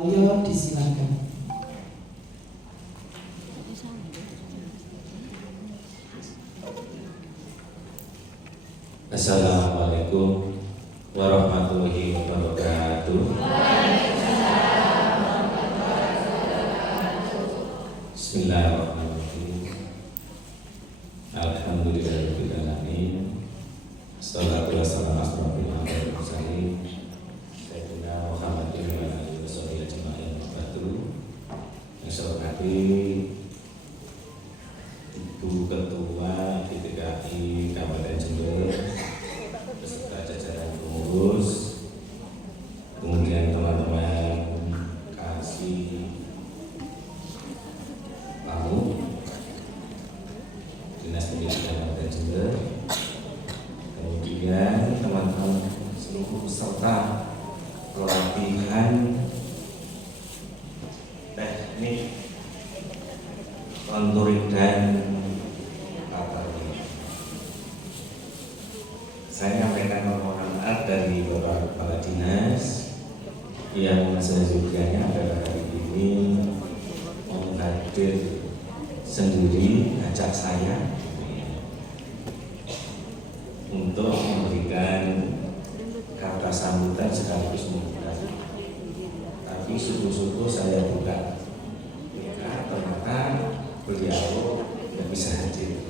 Ayo disilakan. Assalamualaikum warahmatullahi wabarakatuh. Bismillahirrahmanirrahim. Alhamdulillahirabbil alamin. Wassalatu wassalamu ala asyrofil anbiya'i wal mursalin sayyidina Muhammadin wa ala alihi washabihi ajma'in. Yang saya hormati Ibu Ketua DPKI Kabupaten Jember beserta jajaran pengurus, kemudian teman-teman kasih tamu Dinas Pendidikan Kabupaten Jember, kemudian teman-teman seluruh peserta pelatihan teknik konturing dan tata ruang. Saya menyampaikan permohonan maaf dari beberapa kepala dinas yang sesungguhnya adalah hari ini menghadir sendiri ajak saya untuk memberikan kata sambutan sekaligus membuka. Tapi subuh-subuh saya buka, ternyata beliau tidak bisa hadir,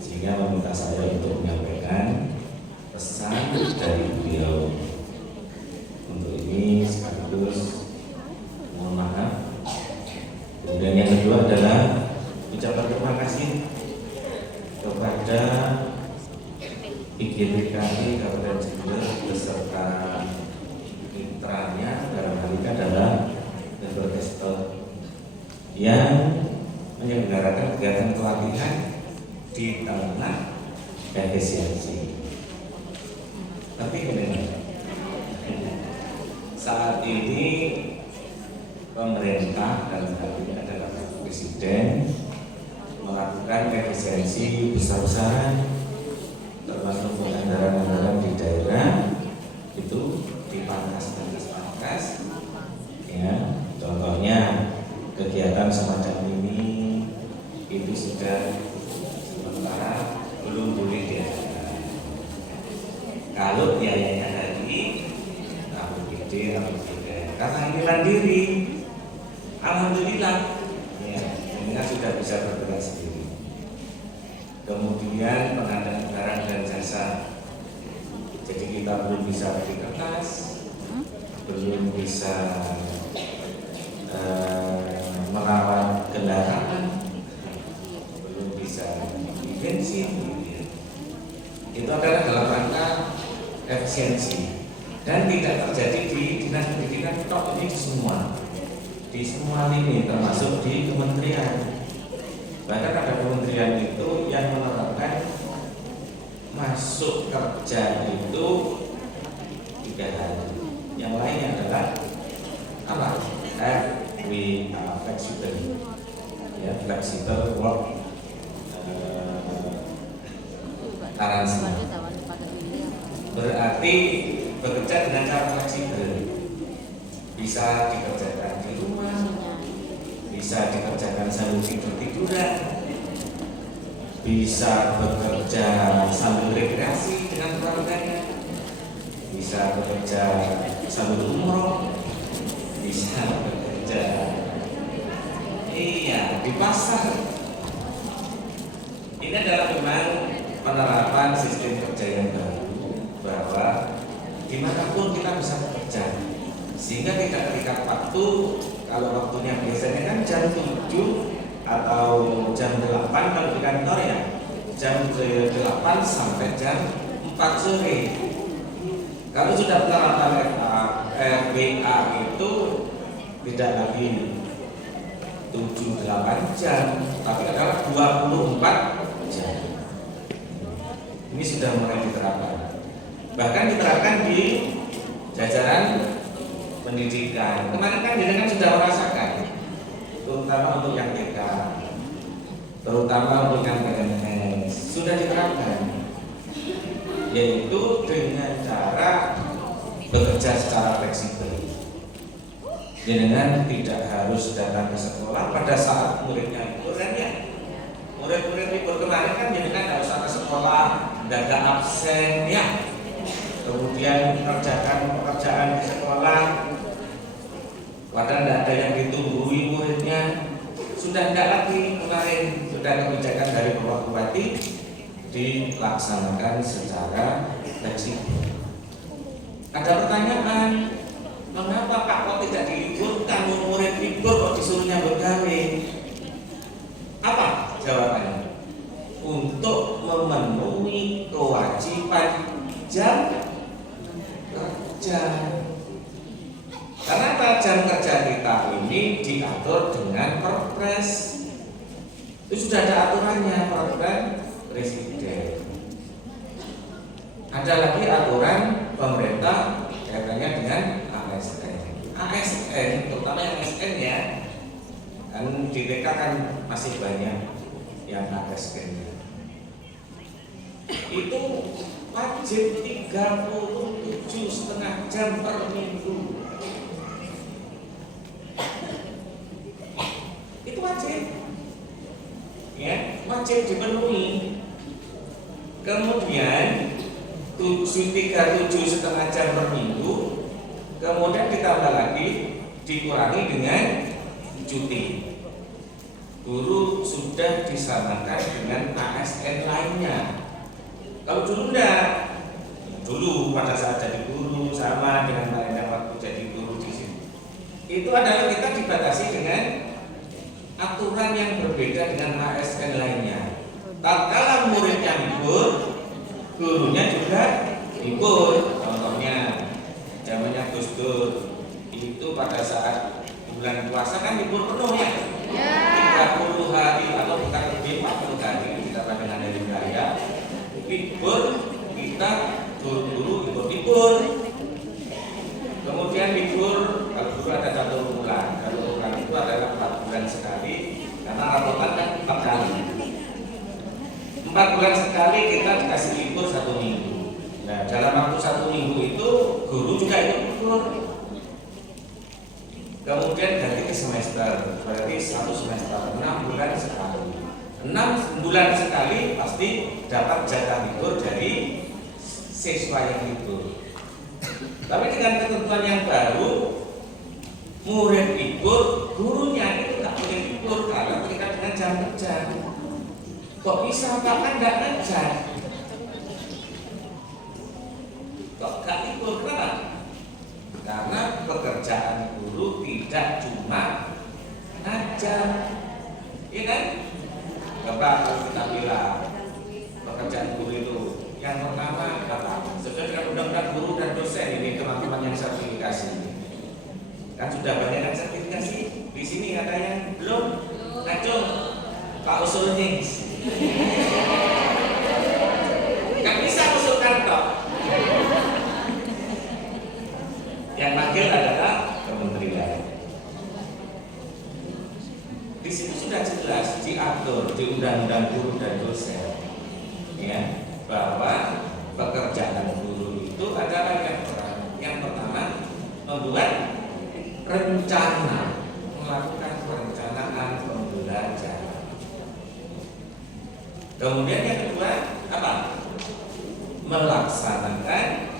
sehingga meminta saya untuk menyampaikan pesan dari beliau. Untuk ini sekaligus mohon maaf. Kemudian yang kedua adalah ucapan terima kasih kepada IGPKI Kabupaten Jember beserta mitranya, dalam hal ini adalah Universitas yang menyelenggarakan kegiatan pelatihan di tengah efisiensi. Tapi kemudian saat ini pemerintah dan hal ini adalah Presiden melakukan efisiensi besar-besaran, termasuk anggaran-anggaran di daerah itu dipangkas, ya. Contohnya kegiatan semacam ini itu sudah sementara belum boleh diadakan. Kalau biayanya dari APBD, karena ini mandiri, alhamdulillah, ya, ini kan sudah bisa bergerak sendiri. Kemudian pengadaan barang dan jasa, jadi kita belum bisa beli kertas, belum bisa merawat kendaraan, belum bisa bensin, itu adalah dalam rangka efisiensi dan tidak terjadi di dinas pendidikan tok, ini di semua lini, termasuk di kementerian. Bahkan ada kementerian itu yang menerapkan masuk kerja itu 3 hari, yang lainnya adalah apa? We are flexible, ya, flexible work arrangement. Berarti bekerja dengan cara fleksibel, bisa dikerjakan di rumah, bisa dikerjakan sambil tidur-tiduran, bisa bekerja sambil rekreasi dengan keluarganya, bisa bekerja sambil umroh, bisa bekerja di pasar. Ini adalah memang penerapan sistem kerja yang baru, bahwa dimanapun kita bisa bekerja, sehingga tidak terikat waktu. Kalau waktunya biasanya kan jam 7 atau jam 8 kalau di kantor, ya, jam 8 sampai jam 4 sore. Kalau sudah penerapan RWA itu tidak lagi 7-8 jam, tapi adalah 24 jam. Ini sudah mulai diterapkan. Bahkan diterapkan di jajaran pendidikan. Kemarin kan jenengan sudah merasakan, terutama untuk yang TK, terutama untuk yang PNS, sudah diterapkan, yaitu dengan cara bekerja secara fleksibel. jenengan tidak harus datang ke sekolah pada saat muridnya libur kan ya. Murid-murid libur kemarin kan jenengan tidak usah ke sekolah, tidak ada absen ya. Kemudian kerjakan pekerjaan di sekolah, padahal tidak ada yang ditungguin muridnya. Sudah tidak lagi kemarin, sudah kebijakan dari Bapak Bupati dilaksanakan secara fleksibel. Ada pertanyaan, mengapa Pak kok tidak diliburkan, murid libur kok disuruhnya bergawe? Apa jawabannya? Untuk memenuhi kewajiban jam kerja. Karena jam kerja kita ini diatur dengan Perpres. Itu sudah ada aturannya, Perpres Presiden. Ada lagi aturan pemerintah kaitannya dengan ASN. ASN, terutama yang ASN ya. Kan di TK kan masih banyak yang ASN. Itu wajib 37,5 jam per minggu. Itu wajib, ya, wajib dipenuhi. Kemudian 37,5 jam per minggu, kemudian ditambah lagi dikurangi dengan cuti. Guru sudah disamakan dengan ASN lainnya. Kalau dulu enggak, dulu pada saat jadi guru sama dengan lainnya waktu jadi guru di sini. Itu adalah kita dibatasi dengan aturan yang berbeda dengan ASN lainnya. Tatkala muridnya libur, gurunya juga libur. Contohnya zamannya Gus Dur itu pada saat bulan puasa kan libur penuh ya. 30 hari atau bukan lebih 40 hari ditambah dengan hari raya. Libur kita guru-guru libur. Kemudian libur kalau guru ada 1 bulan. 1 bulan itu adalah 4 bulan sekali karena ratusan kan 4 kali. 4 bulan sekali kita dikasih libur 1 minggu. Nah, dalam waktu 1 minggu itu guru juga ikut libur. Kemudian ganti ke semester, berarti 1 semester 6 bulan sekali. 6 bulan sekali pasti dapat jatah libur dari siswa yang libur. Tapi dengan ketentuan yang baru, murid libur, gurunya itu tak boleh libur karena terikat dengan jam kerja. Kok bisa Pak kan tidak ngajar? Kok gak libur? Kenapa? Karena pekerjaan guru tidak cuma ngajar, iya kan? Bapak kalau kita bilang pekerjaan guru itu yang pertama apa? Sesuai dengan undang-undang guru dan dosen ini teman-teman yang sertifikasi. Kan sudah banyak yang sertifikasi. Di sini ada yang belum. Ngacung Pak usul nih. Gak bisa usulkan kok. Yang manggil adalah kementerian. Di situ sudah jelas diatur di undang-undang guru dan dosen, ya, bahwa pekerjaan guru itu adalah yang pertama membuat rencana, melakukan perencanaan pembelajaran. Kemudian yang kedua apa? Melaksanakan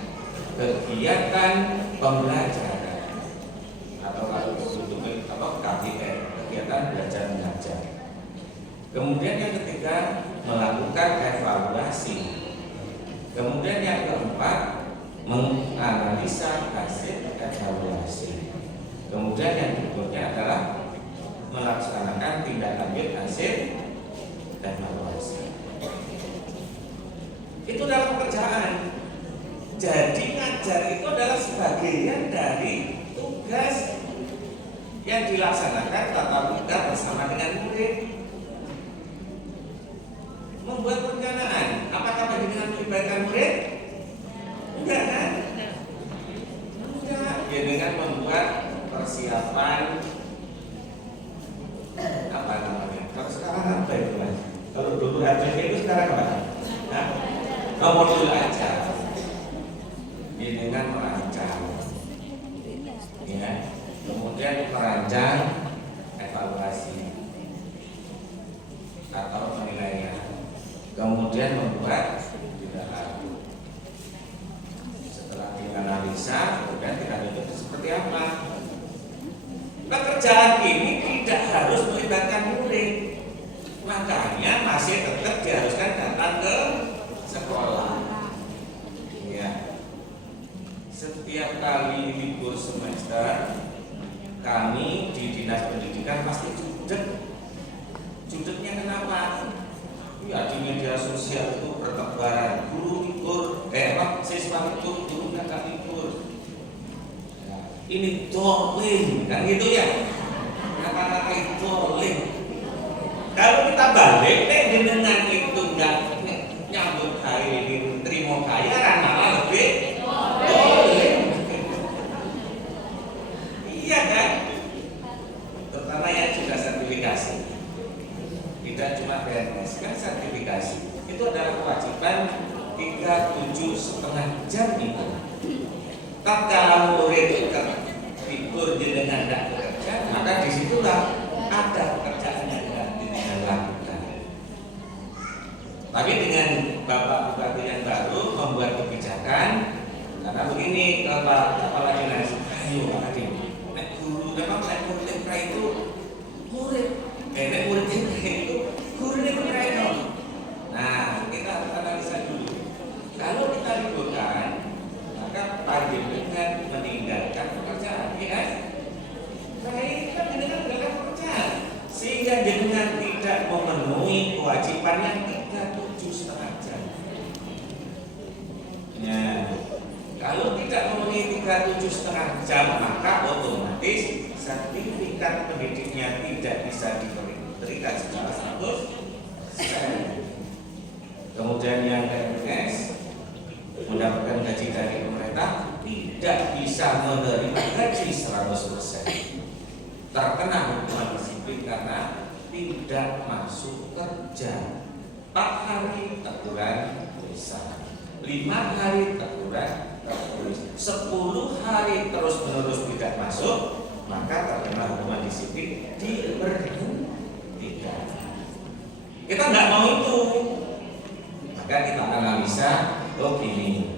kegiatan pembelajaran atau kalau disebut KBM, kegiatan belajar mengajar. Kemudian yang ketiga melakukan evaluasi. Kemudian yang keempat menganalisa hasil evaluasi. Kemudian yang berikutnya adalah melaksanakan tindak lanjut hasil evaluasi. Itu dalam pekerjaan. Jadi ngajar itu adalah sebagian dari tugas yang dilaksanakan tatap muka bersama dengan murid. Membuat perencanaan, apakah dengan melibatkan murid? Enggak kan? Enggak. Ya dengan membuat persiapan apa namanya? Kalau sekarang apa itu mas? Kalau dulu RPG itu sekarang apa? Nah, modul aja. Dengan merancang, ya. Kemudian merancang evaluasi atau penilaian, kemudian membuat tindakan. Setelah dianalisa, kemudian kita tutup seperti apa. Pekerjaan ini tidak harus melibatkan murid, makanya masih tetap diharuskan datang ke sekolah. Ya. Setiap kali libur semester, kami di Dinas Pendidikan pasti judet. Judetnya kenapa? Ya di media sosial itu bertebaran guru libur, siswa libur, guru nggak libur. Ini dolim, kan gitu ya? Kata-kata dolim. Kalau kita balik, dengan itu nggak nyambut kaya, terima kaya, kan malah lebih dolim. Iya kan? Terutama yang sudah sertifikasi. Tidak cuma PNS, kan sertifikasi itu adalah kewajiban 37,5 jam itu. Tatkala murid itu libur dengan tidak bekerja, maka disitulah ada pekerjaan yang tidak lakukan. Tapi dengan Bapak Bupati yang baru membuat kebijakan, karena begini kepala dinas, ayo Pak Adi, guru murid itu murid itu guru ini mereka. Nah, kita analisa dulu. Kalau kita liburkan, maka panjenengan meninggalkan pekerjaan, ya kan? Baik, kita meninggalkan pekerjaan, sehingga jenengan tidak memenuhi kewajiban yang 37,5 jam. Ya, kalau tidak memenuhi 37,5 jam, maka otomatis sertifikat pendidiknya tidak bisa diberikan secara 100%. Kemudian yang PNS mendapatkan gaji dari pemerintah tidak bisa menerima gaji 100%. Terkena hukuman disiplin karena tidak masuk kerja. 4 hari teguran tulisan, 5 hari teguran tertulis, 10 hari terus-menerus tidak masuk, maka terkena hukuman disiplin diberhentikan. Kita nggak mau itu, maka kita analisa, oh gini,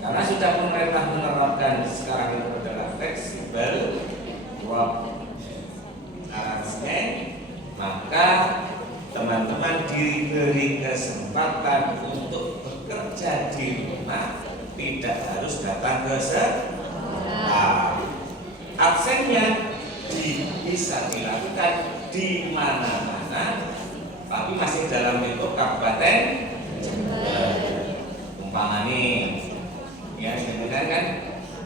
karena sudah pemerintah menerapkan sekarang itu adalah fleksibel work arrangement, maka teman-teman diberi kesempatan untuk bekerja di rumah, tidak harus datang ke sekolah. Absennya bisa dilakukan di mana-mana, tapi masih dalam bentuk kabupaten. Umpama nih, ya sebenarnya kan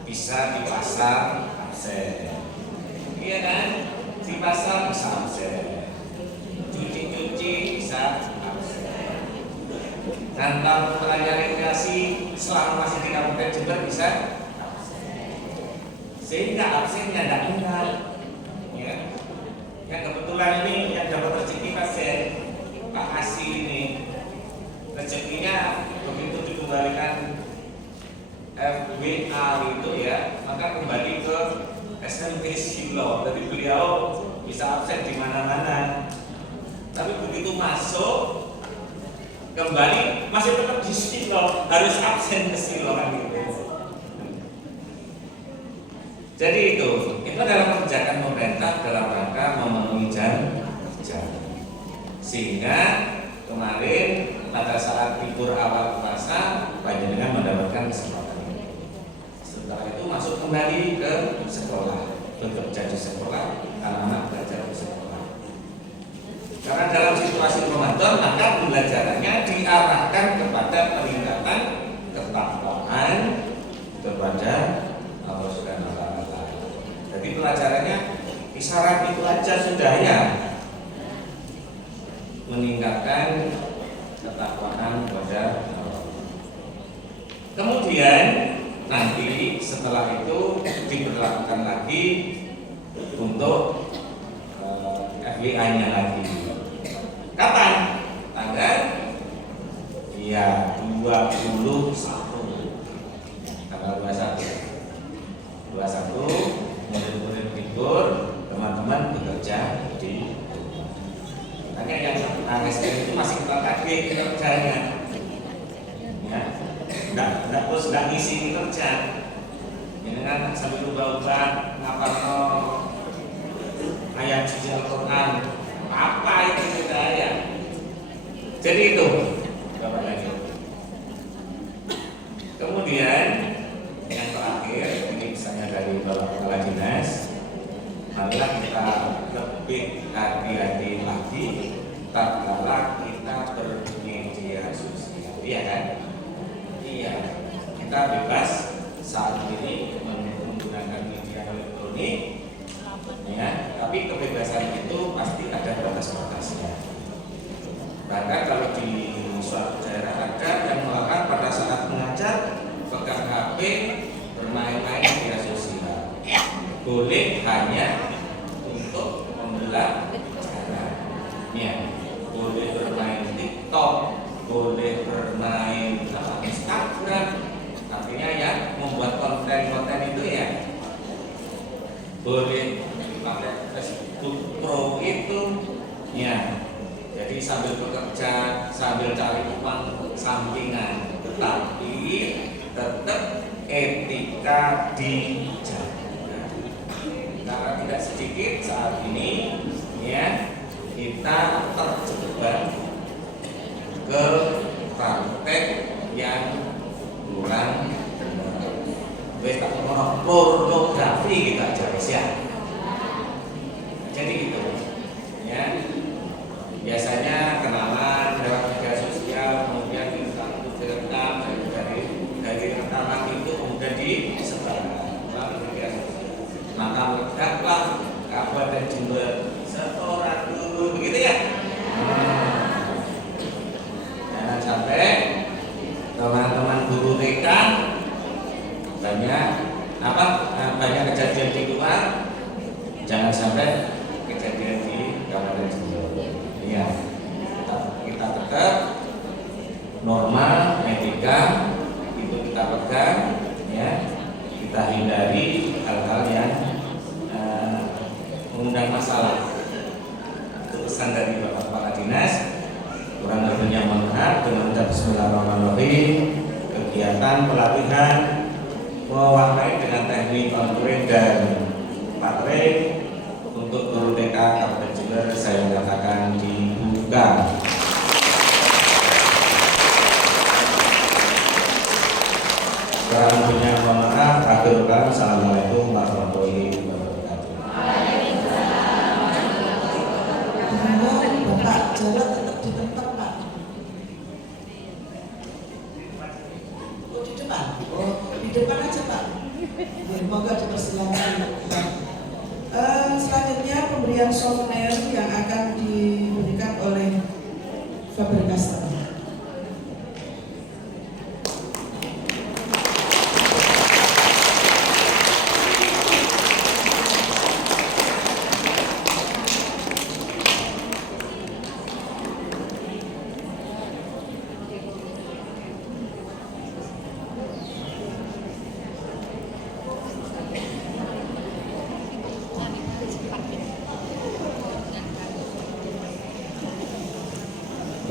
bisa di pasar absen, iya kan? Di pasar bisa absen, cuci-cuci bisa absen, kantor pelajar rekreasi selama masih di Kabupaten Jember bisa absen, sehingga absennya tidak kenal. Ya, yang kebetulan ini yang dapat rezeki pasien Pak Asi ini, rezekinya begitu dikembalikan FWA itu ya, maka kembali ke SMT Silo. Jadi beliau bisa absen di mana-mana. Tapi begitu masuk kembali masih tetap di Silo, harus absen ke Silo kan gitu. Jadi itu adalah kebijakan pemerintah dalam rangka memenuhi jam kerja. Sehingga kemarin pada saat libur awal puasa, panjenengan mendapatkan kesempatan ini. Setelah itu masuk kembali ke sekolah, bekerja di sekolah, anak-anak belajar di sekolah. Karena dalam situasi Ramadan, maka pembelajarannya diarahkan kepada peningkatan ketakwaan kepada Allah Subhanahu wa Ta'ala. Jadi pelajarannya isyarat itu aja sudah ya, meningkatkan ketakwaan kepada Allah. Kemudian nanti setelah itu diberlakukan lagi untuk FWA-nya lagi. Kapan? Tanggal ya 21. Tanggal 21. Murid-murid libur, teman-teman kemampuan bekerja di rumah. Makanya yang ASN itu masih pakai kerjanya, ya, nggak ngisi kerja. Ini kan sambil ubah-ubah ngapalno ayat suci Al-Quran, apa itu kita ya? Jadi itu, Bapak lagi. Kemudian yang terakhir ini misalnya dari Bapak Kepala Dinas, marilah kita lebih hati-hati lagi tatkala kita bermedia sosial, iya kan? Iya, kita bebas saat ini menggunakan media elektronik, ya. Tapi kebebasan itu pasti ada batas-batasnya. Bahkan kalau di suatu daerah ada yang melarang pada saat mengajar pegang HP, bermain-main media sosial. Boleh hanya untuk pembelajaran, ya. Boleh bermain TikTok, boleh bermain Instagram. Artinya ya membuat konten-konten itu ya boleh pakai Facebook Pro itu, ya. Jadi sambil bekerja, sambil cari uang sampingan, tetapi tetap etika dijaga. Karena tidak sedikit saat ini, ya, kita terjebak ke praktek yang kurang benar. Pornografi kita aja ya. Jadi gitu, ya. Biasanya kenalan lewat media sosial, kemudian kita direkam, dari rekaman itu kemudian disebarkan melalui media sosial. Maka meledaklah Kabupaten Jember setoran guru, begitu ya. Jangan sampai teman-teman guru TK banyak kejadian di luar, jangan sampai kejadian di Kabupaten Jember. Ya, kita tetap normal, etika itu kita pegang, ya. Kita hindari hal-hal yang mengundang masalah. Itu pesan dari Bapak Kepala Dinas. Kurang lebihnya mohon maaf. Dengan ucap Bismillahirrahmanirrahim, kegiatan pelatihan mewarnai dengan teknik on-grid dan baterai untuk guru TK Kabupaten Jember saya nyatakan dibuka. Kurang lebihnya mohon maaf. Akhir kata, assalamualaikum warahmatullahi wabarakatuh. Bapak jalan tetap di tempat, Pak. Oh, di depan. Oh, di depan aja, Pak. Semoga dipersilakan. Selanjutnya pemberian souvenir yang akan diberikan oleh Faber Castell.